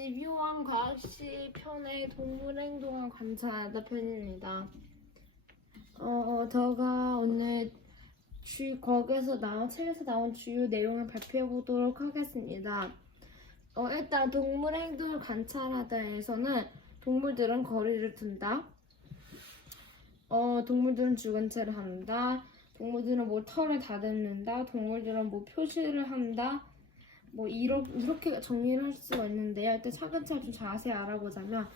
집요한 과학시 편의 동물 행동을 관찰하다 편입니다. 어, 제가 오늘 주, 거기에서 나온 책에서 나온 주요 내용을 발표해 보도록 하겠습니다. 어, 일단 동물 행동을 관찰하다에서는 동물들은 거리를 둔다. 어, 동물들은 채를 한다. 동물들은 뭐 털을 다듬는다. 동물들은 뭐 표시를 한다. 뭐 이러, 이렇게 정리를 할 수가 있는데요. 일단 차근차근 좀 자세히 알아보자면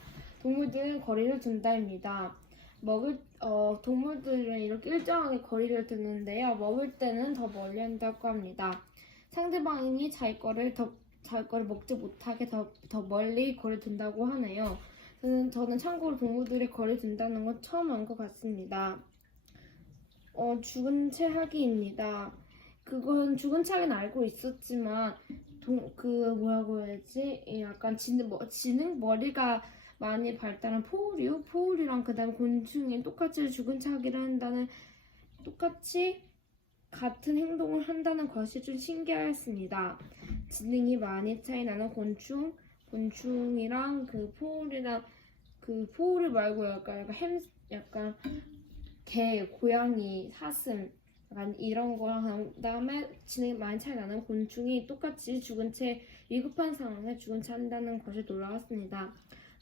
동물들은 거리를 둔다입니다. 먹을 어, 동물들은 이렇게 일정하게 거리를 두는데요. 먹을 때는 더 멀리 한다고 합니다. 상대방이 자기 거를 더 자기 거를 먹지 못하게 더, 더 멀리 거리 둔다고 하네요. 저는, 저는 참고로 동물들이 거리 둔다는 건 처음 한 것 같습니다. 어, 죽은 채 하기입니다. 그건 죽은 차는 알고 있었지만 동, 그 뭐라고 해야지? 이 약간 지능, 뭐, 지능? 머리가 많이 발달한 포유류 포유류랑 그다음 곤충이 똑같이 죽은 차기를 한다는 똑같이 같은 행동을 한다는 것이 좀 신기하였습니다. 지능이 많이 차이 나는 곤충 곤충이랑 그 포유류랑 그 포유류 말고 약간 약간 햄 약간 개 고양이 사슴 약간 이런 거랑 그다음에 지능이 많이 차이 나는 곤충이 똑같이 죽은 채 위급한 상황에 죽은 채 한다는 것이 놀라웠습니다.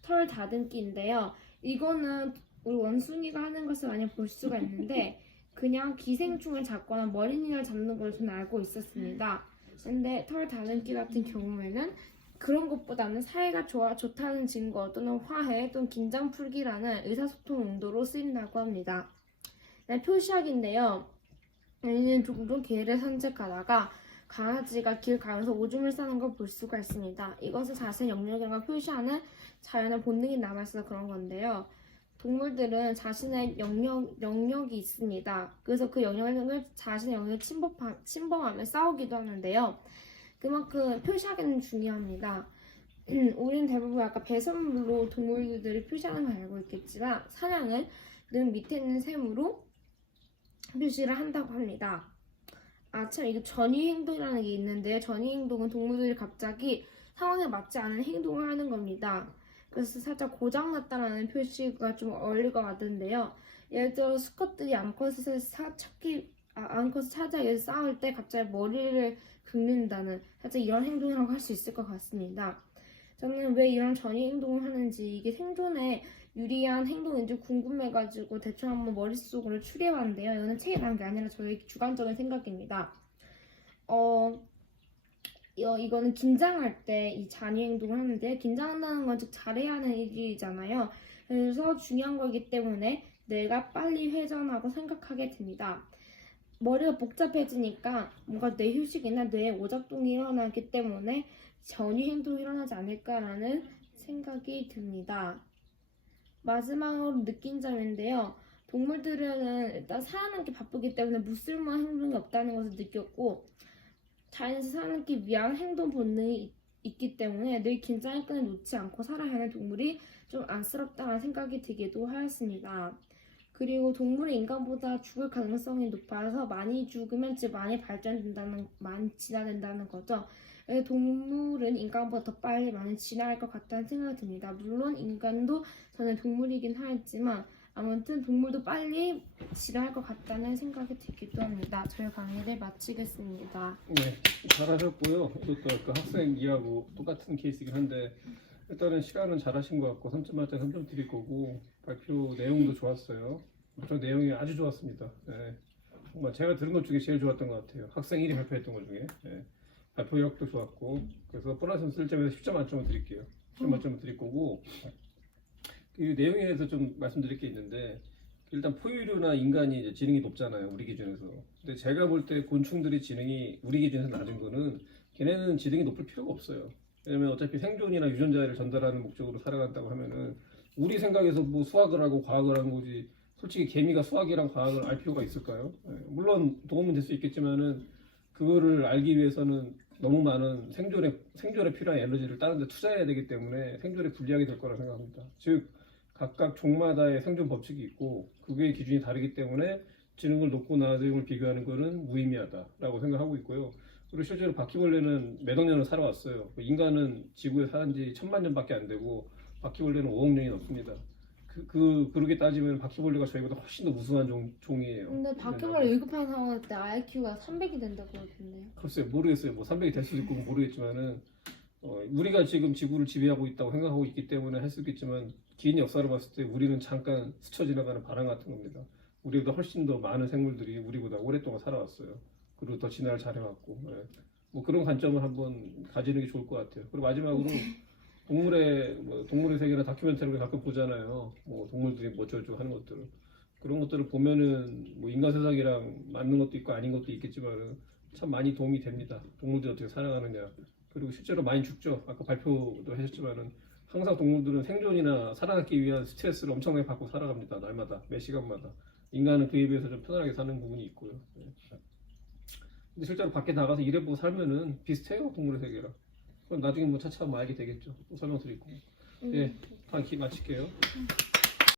털 다듬기인데요. 이거는 우리 원숭이가 하는 것을 많이 볼 수가 있는데 그냥 기생충을 잡거나 머리닝을 잡는 걸 저는 알고 있었습니다. 근데 털 다듬기 같은 경우에는 그런 것보다는 사이가 좋아 좋다는 증거 또는 화해 또는 긴장 풀기라는 의사소통 용도로 쓰인다고 합니다. 네, 표시학인데요. 얘는 종종 개를 산책하다가 강아지가 길 가면서 오줌을 싸는 걸 볼 수가 있습니다. 이것은 자신의 영역이라는 걸 표시하는 자연의 본능이 남아있어서 그런 건데요. 동물들은 자신의 영역, 영역이 있습니다. 그래서 그 영역을 자신의 영역을 침범하, 침범하며 싸우기도 하는데요. 그만큼 표시하기는 중요합니다. 우리는 대부분 아까 배설물로 동물들을 표시하는 걸 알고 있겠지만 사냥은 는 밑에 있는 셈으로 표시를 한다고 합니다. 아, 참, 이거 전위 행동이라는 게 있는데, 전위 행동은 동물들이 갑자기 상황에 맞지 않은 행동을 하는 겁니다. 그래서 살짝 고장났다라는 표시가 좀 어울릴 것 같은데요. 예를 들어, 수컷들이 암컷을 사, 찾기, 아, 암컷을 찾아 위해서 싸울 때 갑자기 머리를 긁는다는, 살짝 이런 행동이라고 할 수 있을 것 같습니다. 저는 왜 이런 전위 행동을 하는지, 이게 생존에 유리한 행동인지 궁금해가지고 대충 한번 머릿속으로 추려봤는데요. 이거는 책에 나온 게 아니라 저의 주관적인 생각입니다. 어, 어, 이거는 긴장할 때 이 잔위 행동을 하는데 긴장한다는 건 즉 잘해야 하는 일이잖아요. 그래서 중요한 거기 때문에 내가 빨리 회전하고 생각하게 됩니다. 머리가 복잡해지니까 뭔가 뇌 휴식이나 뇌 오작동이 일어나기 때문에 전위 행동이 일어나지 않을까라는 생각이 듭니다. 마지막으로 느낀 점인데요. 동물들은 일단 살아남기 바쁘기 때문에 무쓸모한 행동이 없다는 것을 느꼈고 자연에서 살아남기 위한 행동 본능이 있- 있기 때문에 늘 긴장의 끈을 놓지 않고 살아야 하는 동물이 좀 안쓰럽다는 생각이 들기도 하였습니다. 그리고 동물이 인간보다 죽을 가능성이 높아서 많이 죽으면 즉 많이 발전된다는 많이 진화된다는 거죠. 그래서 동물은 인간보다 더 빨리 많이 진화할 것 같다는 생각이 듭니다. 물론 인간도 저는 동물이긴 하지만 아무튼 동물도 빨리 진화할 것 같다는 생각이 들기도 합니다. 저희 강의를 마치겠습니다. 네, 잘하셨고요. 이것도 아까 학생 이하고 똑같은 케이스이긴 한데 일단은 시간은 잘하신 것 같고 3점 만점 3점 드릴 거고 발표 내용도 좋았어요. 저 내용이 아주 좋았습니다. 네, 정말 제가 들은 것 중에 제일 좋았던 것 같아요. 학생 1위 발표했던 것 중에 네, 발표력도 좋았고 그래서 보너스 쓸 점에서 10점 만점을 드릴게요. 10점 만점을 드릴 거고 이 내용에 대해서 좀 말씀드릴 게 있는데 일단 포유류나 인간이 이제 지능이 높잖아요 우리 기준에서 근데 제가 볼 때 곤충들이 지능이 우리 기준에서 낮은 거는 걔네는 지능이 높을 필요가 없어요 왜냐면 어차피 생존이나 유전자를 전달하는 목적으로 살아간다고 하면은 우리 생각에서 뭐 수학을 하고 과학을 하는 거지 솔직히 개미가 수학이랑 과학을 알 필요가 있을까요? 예, 물론 도움은 될 수 있겠지만은 그거를 알기 위해서는 너무 많은 생존에 생존에 필요한 에너지를 다른 데 투자해야 되기 때문에 생존에 불리하게 될 거라 생각합니다. 즉 각각 종마다의 생존 법칙이 있고 그게 기준이 다르기 때문에 지능을 높고 낮음을 비교하는 것은 무의미하다라고 생각하고 있고요. 그리고 실제로 바퀴벌레는 몇억 년을 살아왔어요. 인간은 지구에 사는 지 천만 년밖에 안 되고 바퀴벌레는 5억 년이 넘습니다. 그, 그 그렇게 따지면 바퀴벌레가 저희보다 훨씬 더 무수한 종, 종이에요. 근데 바퀴벌레 위급한 상황일 때 IQ가 300이 된다고 그러던데요. 글쎄요 모르겠어요. 뭐 300이 될 수도 있고 모르겠지만은 어, 우리가 지금 지구를 지배하고 있다고 생각하고 있기 때문에 할 수 있겠지만 긴 역사를 봤을 때 우리는 잠깐 스쳐 지나가는 바람 같은 겁니다. 우리보다 훨씬 더 많은 생물들이 우리보다 오랫동안 살아왔어요. 그리고 더 진화를 잘해왔고 예. 뭐 그런 관점을 한번 가지는 게 좋을 것 같아요. 그리고 마지막으로 동물의 뭐 동물의 세계나 다큐멘터리를 가끔 보잖아요. 뭐 동물들이 뭐 어쩌고 하는 것들을 그런 것들을 보면은 뭐 인간 세상이랑 맞는 것도 있고 아닌 것도 있겠지만은 참 많이 도움이 됩니다. 동물들이 어떻게 살아가느냐. 그리고 실제로 많이 죽죠. 아까 발표도 하셨지만은 항상 동물들은 생존이나 살아남기 위한 스트레스를 엄청나게 받고 살아갑니다. 날마다 매 시간마다. 인간은 그에 비해서 좀 편안하게 사는 부분이 있고요. 네. 근데 실제로 밖에 나가서 일해보고 살면은 비슷해요 동물의 세계랑. 그럼 나중에 뭐 차차 뭐 알게 되겠죠. 또 설명드리고. 음. 예, 단기 마칠게요.